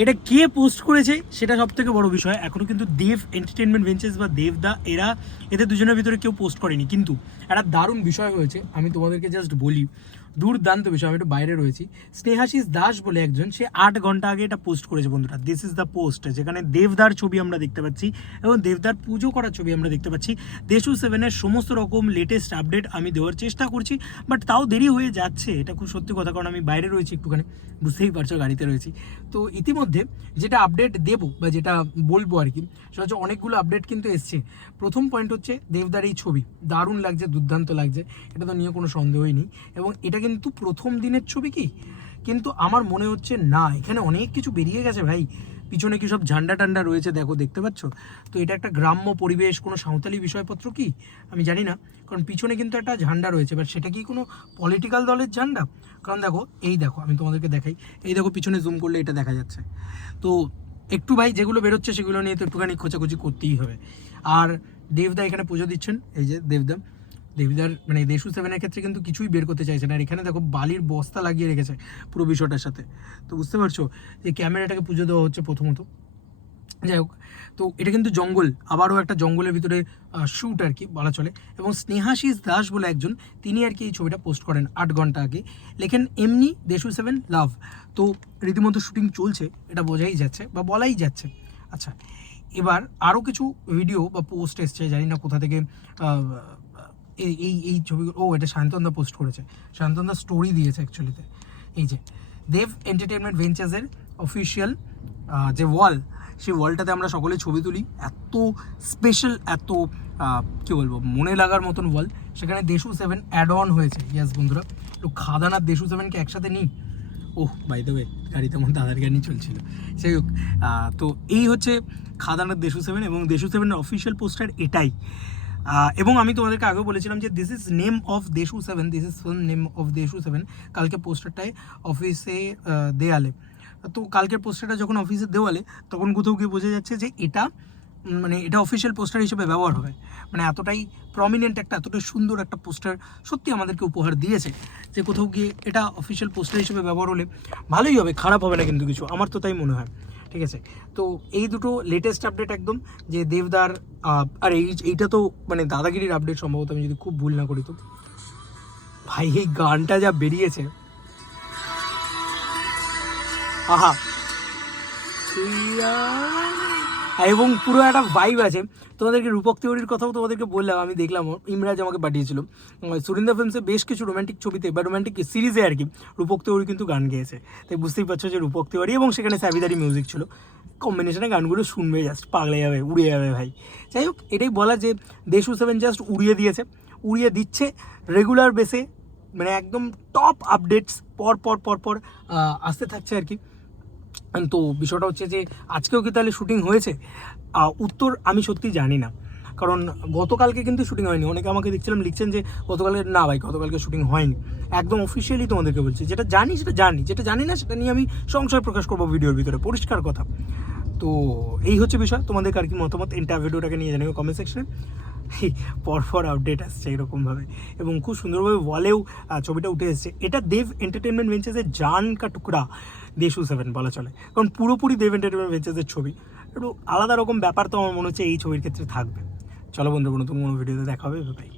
এটা কে পোস্ট করেছে সেটা সব থেকে বড় বিষয়। এখনও কিন্তু দেব এন্টারটেনমেন্ট ভেঞ্চার্স বা দেবদা এদের দুজনের ভিতরে কেউ পোস্ট করেনি, কিন্তু একটা দারুণ বিষয় হয়েছে। আমি তোমাদেরকে জাস্ট বলি, দুর্দান্ত বিষয়। আমি একটু বাইরে রয়েছি। স্নেহাশিস দাস বলে একজন, সে 8 ঘন্টা আগে এটা পোস্ট করেছে বন্ধুরা। দিস ইজ দ্য পোস্ট, যেখানে দেবদার ছবি আমরা দেখতে পাচ্ছি এবং দেবদার পুজো করার ছবি আমরা দেখতে পাচ্ছি। দেশু 7-এর সমস্ত রকম লেটেস্ট আপডেট আমি দেওয়ার চেষ্টা করছি, বাট তাও দেরি হয়ে যাচ্ছে। এটা খুব সত্যি কথা, কারণ আমি বাইরে রয়েছি একটুখানি, বুঝতেই পারছো, গাড়িতে রয়েছি। তো ইতিমধ্যে যেটা আপডেট দেবো বা যেটা বলবো আর কি, সেটা হচ্ছে অনেকগুলো আপডেট কিন্তু এসছে। প্রথম পয়েন্ট হচ্ছে দেবদার এই ছবি দারুণ লাগছে, দুর্দান্ত লাগছে, এটা তো নিয়ে কোনো সন্দেহই নেই। এবং এটা কিন্তু প্রথম দিনের ছবি কি, কিন্তু আমার মনে হচ্ছে না, এখানে অনেক কিছু বেরিয়ে গেছে ভাই। পিছনে কি সব ঝান্ডা টান্ডা রয়েছে, দেখো, দেখতে পাচ্ছ তো? এটা একটা গ্রাম্য পরিবেশ, কোনো সাঁওতালি বিষয়পত্র কি আমি জানি না, কারণ পিছনে কিন্তু একটা ঝান্ডা রয়েছে, বাট সেটা কি কোনো পলিটিক্যাল দলের ঝান্ডা? কারণ দেখো, এই দেখো, আমি তোমাদেরকে দেখাই, এই দেখো পিছনে জুম করলে এটা দেখা যাচ্ছে। তো একটু ভাই যেগুলো বেরোচ্ছে সেগুলো নিয়ে তো একটুখানি খোঁচাখুচি করতেই হবে। আর দেবদা এখানে পুজো দিচ্ছেন, এই যে দেবদার মানে দেশু 7-এর ক্ষেত্রে কিন্তু কিছুই বের করতে চাইছে না। আর এখানে দেখো বালির বস্তা লাগিয়ে রেখেছে পুরো বিষয়টার সাথে। তো বুঝতে পারছো যে ক্যামেরাটাকে পুজো দেওয়া হচ্ছে প্রথমত। যাই হোক, তো এটা কিন্তু জঙ্গল, আবারও একটা জঙ্গলের ভিতরে শ্যুট আর কি বলা চলে। এবং স্নেহাশিস দাস বলে একজন, তিনি আর কি এই ছবিটা পোস্ট করেন 8 ঘন্টা আগে। লেখেন এমনি দেশু 7 লাভ। তো রীতিমতো শুটিং চলছে, এটা বোঝাই যাচ্ছে বা বলাই যাচ্ছে। আচ্ছা, এবার আরও কিছু ভিডিও বা পোস্ট এসছে, জানি না কোথা থেকে। এই এই এই ছবিগুলো, ও এটা সায়ন্তনদা পোস্ট করেছে, সায়ন্তনদা স্টোরি দিয়েছে অ্যাকচুয়ালিতে। এই যে দেব এন্টারটেনমেন্ট ভেঞ্চার্সের অফিসিয়াল যে ওয়াল, সেই ওয়ালটাতে আমরা সকলে ছবি তুলি, এত স্পেশাল, এত কী বলবো, মনে লাগার মতন ওয়াল। সেখানে দেশু 7 অ্যাড অন হয়েছে। ইয়াস বন্ধুরা, একটু খাদান আর দেশু 7-কে একসাথে নিই। ওহ বাই দ্য ওয়ে, গাড়িতে আমার দাদার গাড়ি চলছিল। যাই হোক, তো এই হচ্ছে খাদানের দেশু 7 এবং দেশু 7-এর অফিসিয়াল পোস্টার এটাই। এবং আমি তোমাদেরকে আগেও বলেছিলাম যে this is name of Deshu 7, this is film name of Deshu 7। কালকে পোস্টারটায় অফিসে দেয়ালে, তো কালকের পোস্টারটা যখন অফিসে দেওয়ালে, তখন কোথাও গিয়ে বোঝা যাচ্ছে যে এটা মানে এটা অফিসিয়াল পোস্টার হিসেবে ব্যবহার হবে। মানে এতটাই প্রমিনেন্ট একটা, এতটাই সুন্দর একটা পোস্টার সত্যি আমাদেরকে উপহার দিয়েছে, যে কোথাও গিয়ে এটা অফিসিয়াল পোস্টার হিসেবে ব্যবহার হলে ভালোই হবে, খারাপ হবে না কিন্তু কিছু, আমার তো তাই মনে হয়। ঠিক আছে, তো এই দুটো লেটেস্ট আপডেট একদম, যে দেবদার। আর এইটা তো মানে দাদাগিরির আপডেট সম্ভবত, আমি যদি খুব ভুল না করি। তো ভাই এই গানটা যা বেরিয়েছে, আহা, এবং পুরো একটা ভাইব আছে। তোমাদেরকে রূপক তিওয়ারির কথাও তোমাদেরকে বললাম, আমি দেখলাম ইমরাজ আমাকে পাঠিয়েছিল, সুরিন্দা ফিল্মসে বেশ কিছু রোম্যান্টিক ছবিতে বা রোম্যান্টিক সিরিজে আর কি রূপক তিওয়ারি কিন্তু গান গেয়েছে। তাই বুঝতেই পারছো যে রূপক তিওয়ারি, এবং সেখানে সাবিদারি মিউজিক ছিল, কম্বিনেশনে গানগুলো শুনবে জাস্ট পাগলে যাবে, উড়ে যাবে ভাই। যাই হোক, এটাই বলা যে দেশু 7 জাস্ট উড়িয়ে দিয়েছে, উড়িয়ে দিচ্ছে রেগুলার বেসে, মানে একদম টপ আপডেটস পর পর পর পর আসতে থাকছে আর কি। তো বিষয়টা হচ্ছে যে আজকেও কি তাহলে শুটিং হয়েছে? উত্তর আমি সত্যি জানি না, কারণ গতকালকে কিন্তু শুটিং হয়নি। অনেকে আমাকে দেখছিলাম লিখছেন যে গতকালকে, না ভাই, গতকালকে শুটিং হয়নি। একদম অফিসিয়ালি তোমাদেরকে বলছি, যেটা জানি সেটা জানি, যেটা জানি না সেটা নিয়ে আমি সংশয় প্রকাশ করবো ভিডিওর ভিতরে, পরিষ্কার কথা। তো এই হচ্ছে বিষয়, তোমাদের আর কি মতামত এন্টার ভিডিওটাকে নিয়ে জানিও কমেন্ট সেকশনে। পরপর আপডেট আসছে এরকমভাবে, এবং খুব সুন্দরভাবে ওয়ালেও ছবিটা উঠে এসেছে। এটা দেব এন্টারটেনমেন্ট ভেঞ্চার্সের জান কা টুকরা দেশু 7 বলা চলে, কারণ পুরোপুরি দেব এন্টারটেনমেন্ট ভেঞ্চার্সের ছবি। একটু আলাদা রকম ব্যাপার তো আমার মনে হচ্ছে এই ছবির ক্ষেত্রে থাকবে। চলো বন্ধু, নতুন কোনো ভিডিওতে দেখা হবে, ভাই।